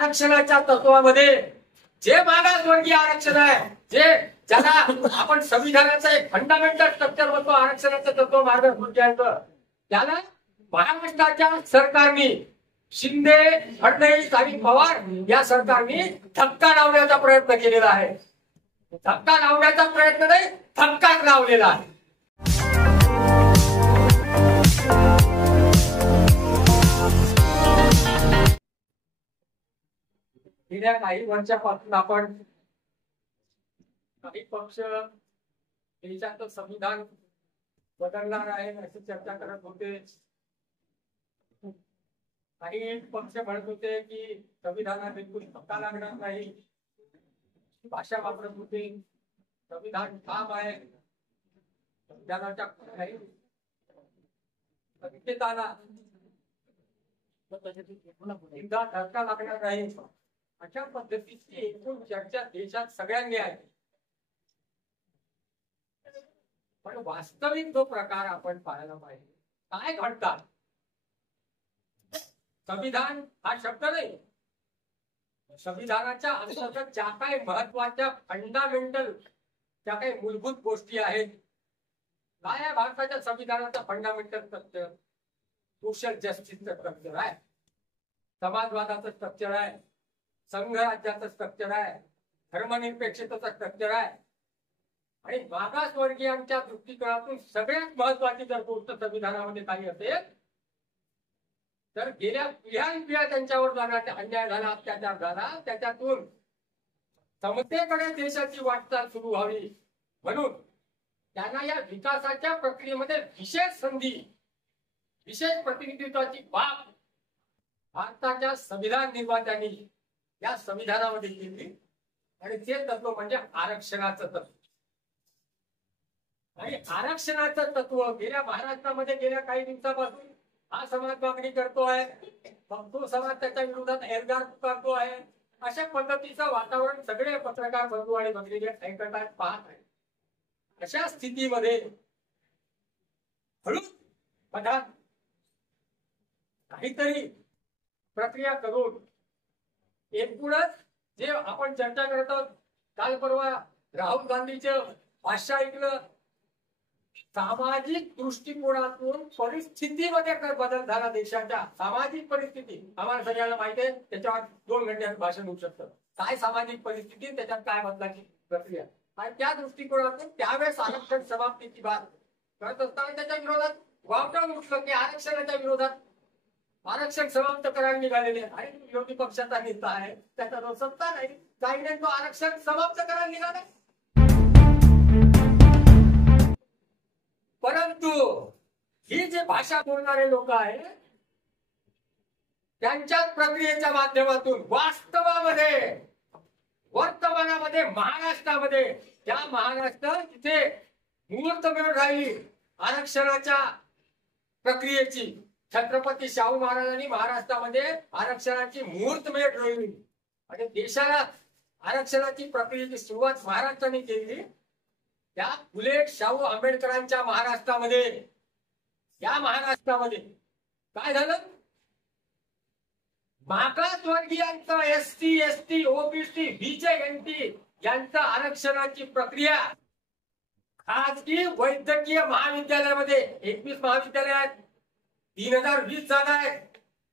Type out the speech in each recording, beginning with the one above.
आरक्षणाच्या तत्वामध्ये जे मागासवर्गीय आरक्षण आहे, जे ज्याला आपण संविधानाचं एक फंडामेंटल स्ट्रक्चर म्हणतो, आरक्षणाचं तत्व मागासवर्गीयांचं, त्याला महाराष्ट्राच्या सरकारने, शिंदे, फडणवीस आणि पवार या सरकारने धक्का लावण्याचा प्रयत्न केलेला आहे. धक्का लावण्याचा प्रयत्न नाही, धक्काच लावलेला आहे. गेल्या काही वर्षापासून आपण काही पक्ष देशाचं संविधान बदलणार आहे अशी चर्चा करत होते. काही पक्ष म्हणत होते की संविधानात बिलकुल धक्का लागणार नाही, भाषा वापरत होते, संविधान ठाम आहे, संविधानाच्या काही संकेताला धक्का लागणार नाही अशा पद्धतीची एकूण चर्चा देशात सगळ्यांनी आहे. पण वास्तविक जो प्रकार आपण पाहायला पाहिजे, काय घडतात, संविधान हा शब्द नाही, संविधानाच्या अंतर्गत ज्या काही महत्वाच्या फंडामेंटल ज्या काही मूलभूत गोष्टी आहेत, काय आहे भारताच्या संविधानाचा फंडामेंटल स्ट्रक्चर? सोशल जस्टिसचं स्ट्रक्चर आहे, समाजवादाचं स्ट्रक्चर आहे, संघराज्याचं स्ट्रक्चर आहे, धर्मनिरपेक्षतेचं स्ट्रक्चर आहे. आणि मागासवर्गीयांच्या दृष्टिकोनातून सगळ्यात महत्वाची जर गोष्ट संविधानामध्ये काही असेल तर गेल्या पिढ्या त्यांच्यावर जाण्याचा अन्याय झाला, अत्याचार झाला, त्याच्यातून समतेकडे देशाची वाटचाल सुरू व्हावी म्हणून त्यांना या विकासाच्या प्रक्रियेमध्ये विशेष संधी, विशेष प्रतिनिधित्वाची बाब भारताच्या संविधान निर्मात्यांनी या संविधानामध्ये केली. आणि ते तत्व म्हणजे आरक्षणाचं तत्व. आणि आरक्षणाचं तत्व गेल्या महाराष्ट्रामध्ये गेल्या काही दिवसापासून हा समाज मागणी करतोय, मग तो समाज त्याच्या विरोधात एल्गार पुकारतो आहे. अशा पद्धतीचं वातावरण सगळे पत्रकार बंधू आणि भगिनी ऐकत आहेत, पाहत आहेत. अशा स्थितीमध्ये हळूच पदार्थ काहीतरी प्रक्रिया करून एकूणच जे आपण चर्चा करत आहोत, काल परवा राहुल गांधीचं भाषण ऐकलं, सामाजिक दृष्टिकोनातून परिस्थितीमध्ये बदल झाला. देशाच्या सामाजिक परिस्थिती आम्हाला सगळ्यांना माहिती आहे, त्याच्यावर 2 घंट्यात भाषण होऊ शकतं. काय सामाजिक परिस्थिती, त्याच्यात काय बदलाची प्रक्रिया, आणि त्या दृष्टिकोनातून त्यावेळेस आरक्षण समाप्तीची बात करत असताना त्याच्या विरोधात वावटं उठलं की आरक्षणाच्या विरोधात आरक्षण समाप्त करायला निघालेले. आणि विरोधी पक्षाचा नेता आहे, त्याचा जो सत्ता नाही, काही नाही, तो आरक्षण समाप्त करायला निघाला. परंतु ही जे भाषा बोलणारे लोक आहेत त्यांच्या प्रक्रियेच्या माध्यमातून वास्तवामध्ये वर्तमानामध्ये महाराष्ट्रामध्ये, त्या महाराष्ट्र जिथे मुहूर्तमेढ राहिली आरक्षणाच्या प्रक्रियेची, छत्रपती शाहू महाराजांनी महाराष्ट्रामध्ये आरक्षणाची मुहूर्तमेढ रोवली आणि देशाला आरक्षणाची प्रक्रियेची सुरुवात महाराष्ट्राने केली. त्या फुले शाहू आंबेडकरांच्या महाराष्ट्रामध्ये, या महाराष्ट्रामध्ये काय झालं? मागासवर्गीयांचं एसटी, एसटी, ओबीसी, बीजेएनटी यांचं आरक्षणाची प्रक्रिया खाजगी वैद्यकीय महाविद्यालयामध्ये 21 महाविद्यालय आहेत, 3020 जागा आहेत,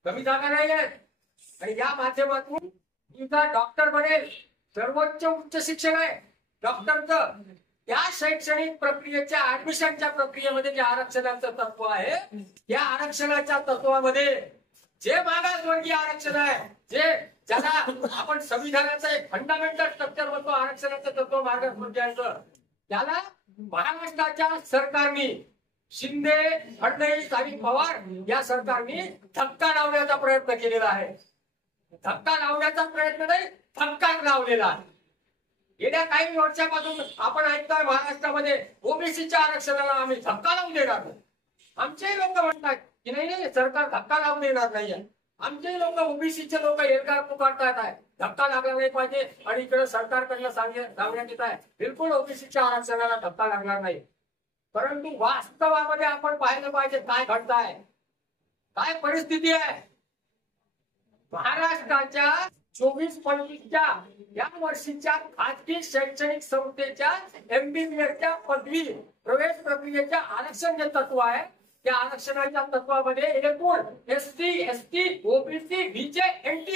कमी जागा नाही आहेत. आणि या माध्यमातून तुमचा डॉक्टर बनेल, सर्वोच्च उच्च शिक्षण आहे डॉक्टरचं, त्या शैक्षणिक प्रक्रियेच्या ऍडमिशनच्या प्रक्रियेमध्ये जे आरक्षणाचं तत्व आहे, या आरक्षणाच्या तत्वामध्ये जे मागासवर्गीय आरक्षण आहे, जे ज्याला आपण संविधानाचं एक फंडामेंटल स्ट्रक्चर म्हणतो, आरक्षणाचं तत्व मागासवर्गीयांचं, त्याला महाराष्ट्राच्या सरकारने, शिंदे, फडणवीस आणि पवार या सरकारने धक्का लावण्याचा प्रयत्न केलेला आहे. धक्का लावण्याचा प्रयत्न नाही, धक्काच लावलेला आहे. गेल्या काही वर्षापासून आपण ऐकतोय महाराष्ट्रामध्ये ओबीसीच्या आरक्षणाला आम्ही धक्का लावून देणार नाही. आमचेही लोक म्हणतात की नाही, सरकार धक्का लावून देणार नाहीये. आमचेही लोक, ओबीसीचे लोक एल्गार पुकारतात आहे, धक्का लागला नाही पाहिजे. आणि इकडे सरकारकडनं सांगण्यात येत आहे बिलकुल ओबीसीच्या आरक्षणाला धक्का लागणार नाही. परंतु वास्तवामध्ये आपण पाहिलं पाहिजे काय घडत आहे, काय परिस्थिती आहे. महाराष्ट्राच्या 24-25च्या या वर्षीच्या खाजगी शैक्षणिक संस्थेच्या MBBSच्या पदवी प्रवेश प्रक्रियेच्या आरक्षण जे तत्व आहे त्या आरक्षणाच्या तत्वामध्ये एकूण SC, ST, OBC, BC, NT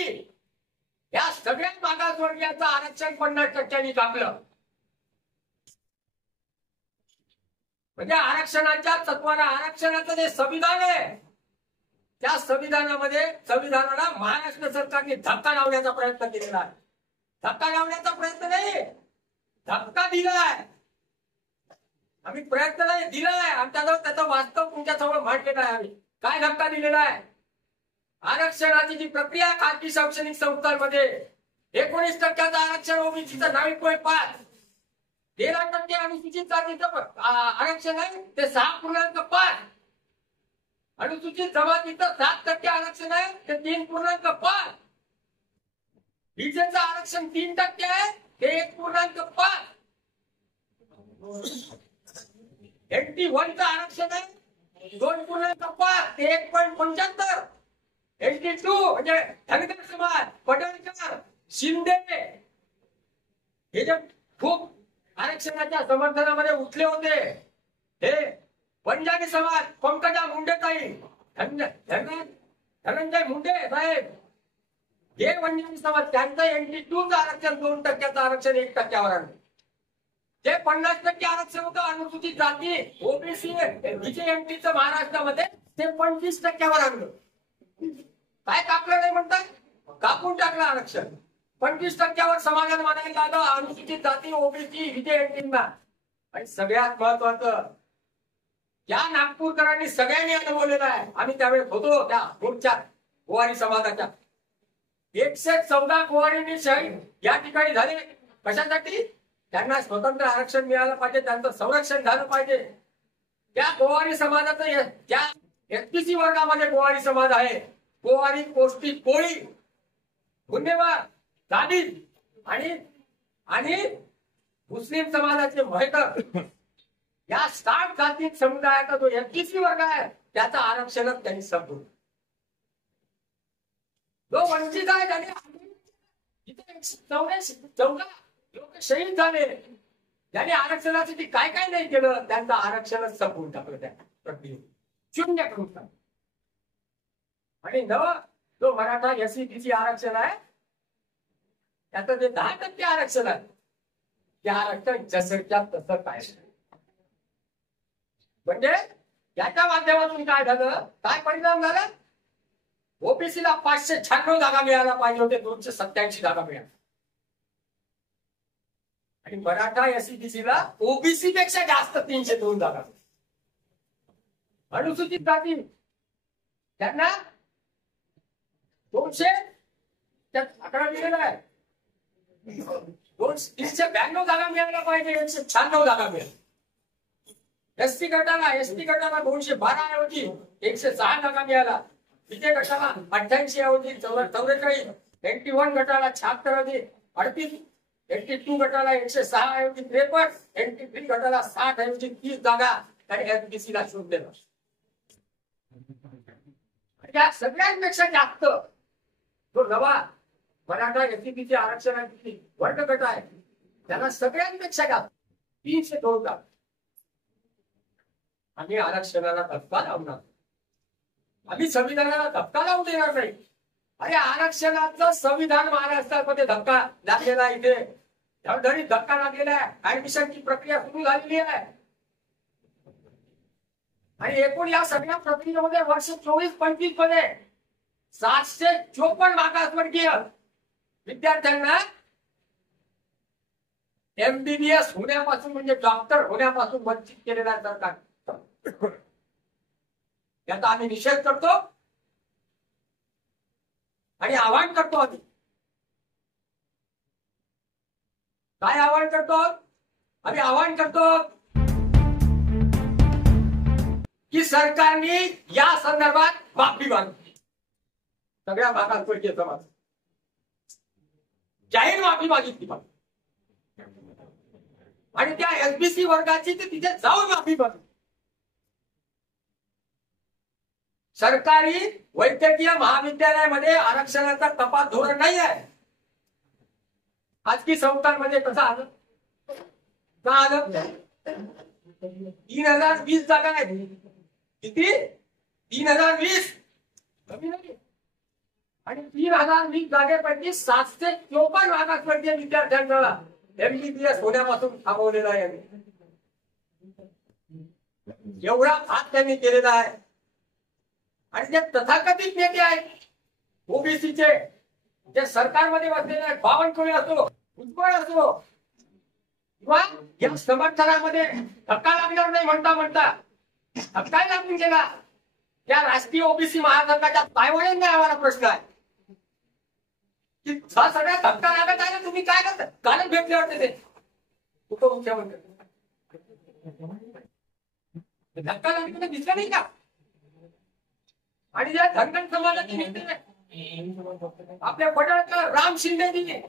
या सगळ्या मागासवर्गीयांचं आरक्षण 50% टाकलं. म्हणजे आरक्षणाच्या तत्वाला आरक्षणाचं जे संविधान आहे त्या संविधानाला महाराष्ट्र सरकारने धक्का लावण्याचा प्रयत्न केलेला आहे. धक्का लावण्याचा प्रयत्न नाही, धक्का दिलाय. आम्ही प्रयत्न नाही दिलाय. आमच्याजवळ त्याचं वास्तव तुमच्याजवळ मांडलेलं आहे. आम्ही काय धक्का दिलेला आहे? आरक्षणाची जी प्रक्रिया खाजगी शैक्षणिक संस्थांमध्ये 19% आरक्षण ओबीसीचं 9.5, 13% अनुसूचित जातीचं आरक्षण आहे ते 6.5, अनुसूचित जमातीचं 7% आरक्षण आहे ते 3.5, बीसीचं आरक्षण 3% आहे ते 1.5, NT1चं आरक्षण आहे 2.5 ते 1.75, NT2 म्हणजे धनगर समाज, पडळकर, शिंदे हे जे खूप आरक्षणाच्या समर्थनामध्ये उठले होते, हे पंजाबी समाज, पंकजा मुंडेताई, धनंजय मुंडे साहेब, हे पंजाबी समाज त्यांचं NT2चं आरक्षण 2% आरक्षण 1%वर आणलं. जे 50% आरक्षण होतं अनुसूचित जाती ओबीसी NTचं महाराष्ट्रामध्ये ते 25%वर आणलं. काय कापलं नाही म्हणतात? कापून टाकलं आरक्षण. 25%वर समाधान मानायला लागलं अनुसूचित जाती ओबीसी NTंना. आणि सगळ्यात महत्वाचं या नागपूरकरांनी सगळ्यांनी अनुभवलेलं आहे. आम्ही त्यावेळेस होतो त्या मोर्चात गोवारी समाजाच्या. 114 गोवारींनी शहीद या ठिकाणी झाले. कशासाठी? त्यांना स्वतंत्र आरक्षण मिळालं पाहिजे, त्यांचं संरक्षण झालं पाहिजे. त्या गोवारी समाजाचं त्या SPC वर्गामध्ये गोवारी समाज आहे. गोवारी, कोष्टी, कोळी, गुन्हेगार, दलित आणि मुस्लिम समाजाचे महत्व या 60 जाती समुदायाचा जो SPC वर्ग आहे त्याचं आरक्षणच त्यांनी संपवलं. जो वंचित आहे त्याने 14 लोक शहीद झाले, ज्यांनी आरक्षणासाठी काय काय नाही केलं त्यांचं आरक्षणच संपवून टाकलं. त्या प्रक्रियेत शून्य करून टाकलं. आणि जो मराठा SC आरक्षण आहे त्याचं जे 10% आरक्षण आहे ते आरक्षण जसंच्या तसं काय. म्हणजे याच्या माध्यमातून काय झालं, काय परिणाम झाला? ओबीसीला 596 जागा मिळायला पाहिजे होते, 287 जागा मिळाल्या. आणि मराठा SCBCला ओबीसी पेक्षा जास्त 302 जागा. अनुसूचित जाती त्यांना 200 आकडा दिलेला आहे, 392 जागा मिळायला पाहिजे, 196 जागा मिळाल्या. ST गटाला 212 ऐवजी 106 जागा मिळाला. BC गटाला 88 ऐवजी 44, NT1 गटाला 76 ऐवजी 38, NT2 गटाला 106 ऐवजी 53, NT3 गटाला 60 ऐवजी 30 जागा आणि SBCला शोध दिला. या सगळ्यांपेक्षा जास्त जो नवा मराठा SCBC आरक्षणाची वर्ग गट आहे त्याला सगळ्यांपेक्षा जास्त 302 जागा. आम्ही आरक्षणाला धक्का लावणार, आम्ही संविधानाला धक्का लावून देणार नाही. अरे आरक्षणाचं संविधान महाराष्ट्रामध्ये धक्का लागलेला आहे. इथे जरी धक्का लागलेला आहे, ऍडमिशनची प्रक्रिया सुरू झालेली आहे. आणि एकूण या सगळ्या प्रक्रियेमध्ये वर्ष 24-25 मध्ये 754 मागासवर्गीय विद्यार्थ्यांना MBBS होण्यापासून म्हणजे डॉक्टर होण्यापासून वंचित केलेला आहे सरकार. याचा आम्ही निषेध करतो आणि आवाहन करतो. आम्ही काय आवाहन करतो? आम्ही आवाहन करतो की सरकारने या संदर्भात माफी मागितली. सगळ्या मागासवर्गीय समाज जाहीर माफी मागितली आणि त्या SBC वर्गाची ते तिथे जाऊन माफी मागितली. सरकारी वैद्यकीय महाविद्यालयामध्ये आरक्षणाचा तपास धोरण नाही आहे. खाजगी संस्थांमध्ये कसं आलं का आलं 3020 जागा आहेत. किती 3020 कमी नाही. आणि 3020 जागेपैकी 754 मागासवर्गीय विद्यार्थ्यांना MBBS होण्यापासून थांबवलेलं आहे. एवढा हात त्यांनी केलेला आहे. आणि जे तथाकथित नेते आहेत ओबीसीचे, जे सरकारमध्ये बसलेले आहेत, बावनकुळे असो, भुजबळ असो, किंवा या समर्थनामध्ये धक्का लागणार नाही म्हणता धक्का लागून गेला. त्या राष्ट्रीय ओबीसी महासंघाच्या पायवड्यांना आम्हाला प्रश्न आहे की सगळ्या धक्का लागत आहे ना, तुम्ही काय करता? कालच भेटले वाटते ते उपमुख्यमंत्री. धक्का लागताना दिसला नाही का? आणि ज्या धनगर समाजाचे नेते आपल्या पडळकर राम शिंदेजी,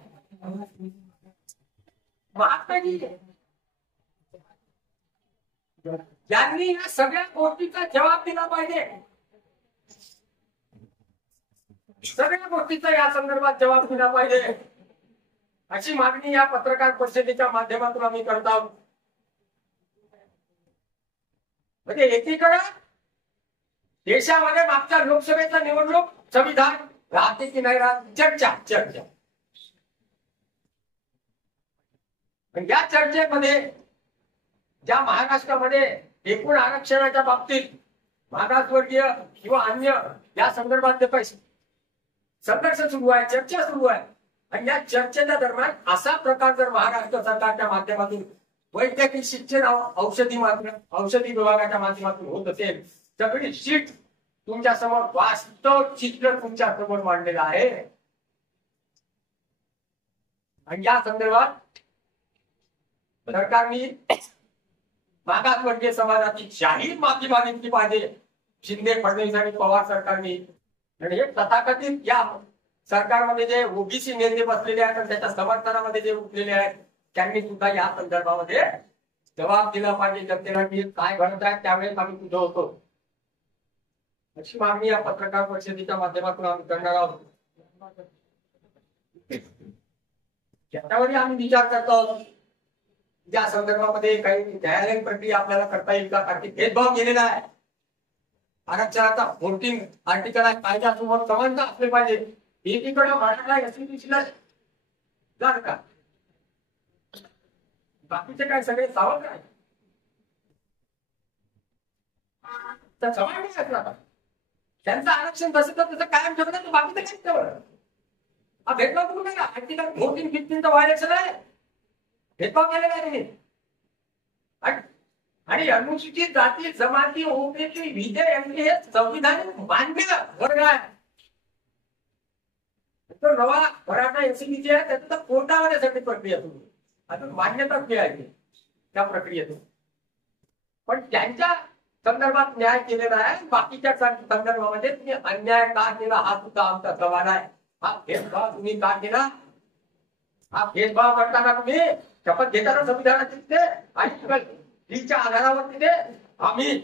महात्माजी, यांनी या सगळ्या गोष्टीचा जबाब दिला पाहिजे. सगळ्या गोष्टीचा या संदर्भात जबाब दिला पाहिजे अशी मागणी या पत्रकार परिषदेच्या माध्यमातून आम्ही करत आहोत. म्हणजे एकीकडे देशामध्ये मागच्या लोकसभेचा निवडणूक संविधान राहते की नाही राहत चर्चा. पण या चर्चेमध्ये ज्या महाराष्ट्रामध्ये एकूण आरक्षणाच्या बाबतीत मागासवर्गीय किंवा अन्य या संदर्भात पैसे संघर्ष सुरू आहे, चर्चा सुरू आहे. आणि या चर्चेच्या दरम्यान असा प्रकार जर महाराष्ट्र सरकारच्या माध्यमातून वैद्यकीय शिक्षण औषधी विभागाच्या माध्यमातून होत असेल, सगळी शीट तुमच्या समोर वास्तव चित्र तुमच्या समोर मांडलेलं आहे. आणि या संदर्भात सरकारने मागासवर्गीय समाजाची जाहीर माफी मागितली पाहिजे. शिंदे, फडणवीस आणि पवार सरकारने. आणि हे तथाकथित या सरकारमध्ये जे ओबीसी नेते बसलेले आहेत आणि त्याच्या समर्थनामध्ये जे उठलेले आहेत, त्यांनी सुद्धा या संदर्भामध्ये जबाब दिला पाहिजे जनतेला की काय घडत आहे त्यावेळेस आम्ही तुझं होतो. अशी मागणी या पत्रकार परिषदेच्या माध्यमातून आम्ही करणार आहोत. याच्यावरही आम्ही विचार करतो या संदर्भामध्ये काही न्यायालयीन प्रक्रिया आपल्याला करता येईल का? कारण भेदभाव केलेला आहे. आरक्षणाचा 14 आर्टिकल आहे, कायद्यासमोर समानता असले पाहिजे. एकीकडे मराठा एससीबीसीला जाण का, बाकीचे काय सगळे सावध आहे तर समान नाही असणार. त्यांचं आरक्षण तसं कायम ठेवलं तर बाकीचं काय ठेवलं. हा भेदभाव करू नका. आर्टिकल 14-15 व्हायलेशन आहे, भेदभाव केलेला आहे. आणि अनुसूचित जाती जमाती ओबीसी विधेयक हे संविधान मान्य वर्ग आहे. तो नवा मराठा एससीबीसी आहे त्याचं तर कोर्टामध्ये सगळी प्रक्रिया सुरू अजून मान्यता मिळाली त्या प्रक्रियेतून. पण त्यांच्या संदर्भात न्याय केलेला आहे, बाकीच्या संदर्भामध्ये तुम्ही अन्याय का केला हा सुद्धा आमचा सवाल आहे. हा भेदभाव तुम्ही का केला? हा भेदभाव करताना तुम्ही शपथ घेताना संविधानाची तिथे आर्टिकल आधारावर तिथे आम्ही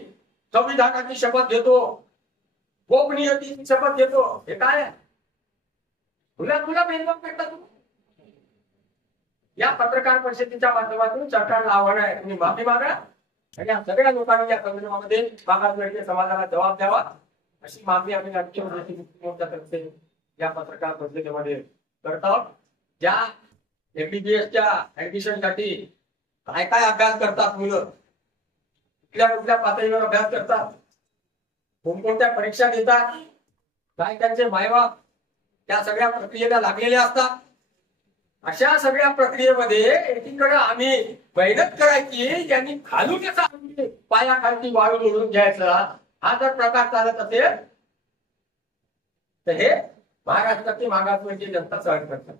संविधानाची शपथ घेतो, गोपनीयतेची शपथ घेतो. हे काय तुला भेदभाव करता तुम्ही? या पत्रकार परिषदेच्या माध्यमातून सरकारला आव्हान आहे, तुम्ही माफी मागा आणि या सगळ्या लोकांनी या संदर्भामध्ये मागासवर्गीय समाजाला जबाब द्यावा अशी मागणी आम्ही राष्ट्रीय मुक्ती मोर्चातर्फे या पत्रकार परिषदेमध्ये करत आहोत. ज्या MBBSच्या ऍडमिशनसाठी काय काय अभ्यास करतात मुलं, कुठल्या पातळीवर अभ्यास करतात, कोणकोणत्या परीक्षा देतात, काय त्यांचे मायबाप त्या सगळ्या प्रक्रियेला लागलेले असतात. अशा सगळ्या प्रक्रियेमध्ये एकीकडे आम्ही मेहनत करायची, ज्यांनी खालून पायाखालची वाळू ओढून घ्यायचा हा जर प्रकार चालत असेल तर हे महाराष्ट्राची मागासवर्गीय जनता सहन करतात.